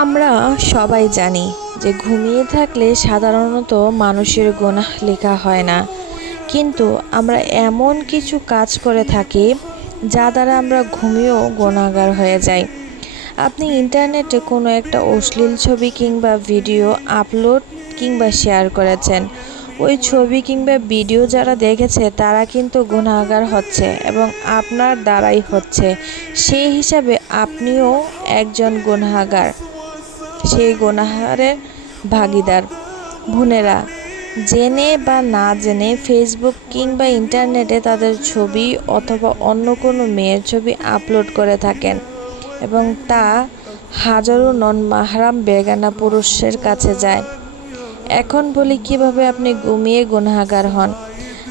আমরা সবাই জানি যে ঘুমিয়ে থাকলে সাধারণত মানুষের গোনাহ লেখা হয় না। কিন্তু আমরা এমন কিছু কাজ করে থাকি যা দ্বারা আমরা ঘুমিয়েও গোনাগার হয়ে যাই। আপনি ইন্টারনেটে কোনো একটা অশ্লীল ছবি কিংবা ভিডিও আপলোড কিংবা শেয়ার করেছেন। ওই ছবি কিংবা ভিডিও যারা দেখেছে, তারা কিন্তু গুণাগার হচ্ছে এবং আপনার দ্বারাই হচ্ছে। সেই হিসাবে আপনিও একজন গুণাগার সেই গুনাহারের ভাগিদার। বোনেরা, জেনে বা না জেনে ফেসবুক কিংবা ইন্টারনেটে তাদের ছবি অথবা অন্য কোনো মেয়ের ছবি আপলোড করে থাকেন এবং তা হাজারো নন মাহারাম বেগানা পুরুষের কাছে যায়। এখন বলি কীভাবে আপনি ঘুমিয়ে গুনাহাগার হন?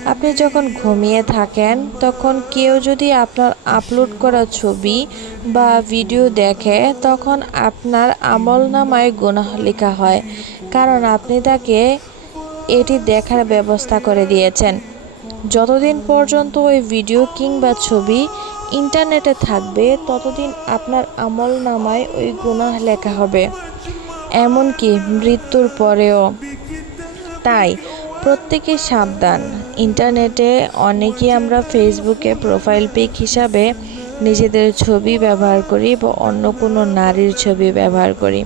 আপনি যখন ঘুমিয়ে থাকেন, তখন কেউ যদি আপনার আপলোড করা ছবি বা ভিডিও দেখে, তখন আপনার আমল নামায় লেখা হয়। কারণ আপনি তাকে এটি দেখার ব্যবস্থা করে দিয়েছেন। যতদিন পর্যন্ত ওই ভিডিও কিংবা ছবি ইন্টারনেটে থাকবে, ততদিন আপনার আমল নামায় ওই গুনাহ লেখা হবে। এমনকি মৃত্যুর পরেও। তাই প্রত্যেকে সাবধান। ইন্টারনেটে অনেকেই আমরা ফেসবুকে প্রোফাইল পিক হিসাবে নিজেদের ছবি ব্যবহার করি বা অন্য কোনো নারীর ছবি ব্যবহার করি।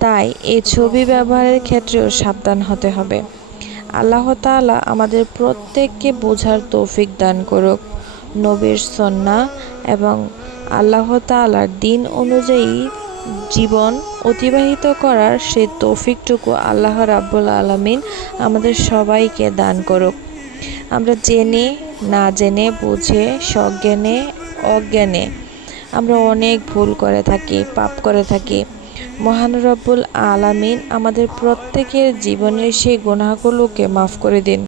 তাই এই ছবি ব্যবহারের ক্ষেত্রেও সাবধান হতে হবে। আল্লাহ তাআলা আমাদের প্রত্যেককে বোঝার তৌফিক দান করুক। নবীর সন্না এবং আল্লাহ তাআলার দিন অনুযায়ী জীবন অতিবাহিত করার সেই তৌফিকটুকু আল্লাহ রাব্বুল আলমিন আমাদের সবাইকে দান করুক। আমরা জেনে, না জেনে, বুঝে সজ্ঞানে অজ্ঞানে আমরা অনেক ভুল করে থাকি, পাপ করে থাকি। মহান রব্বুল আলামিন আমাদের প্রত্যেকের জীবনের সেই গুনাহগুলোকে মাফ করে দিন।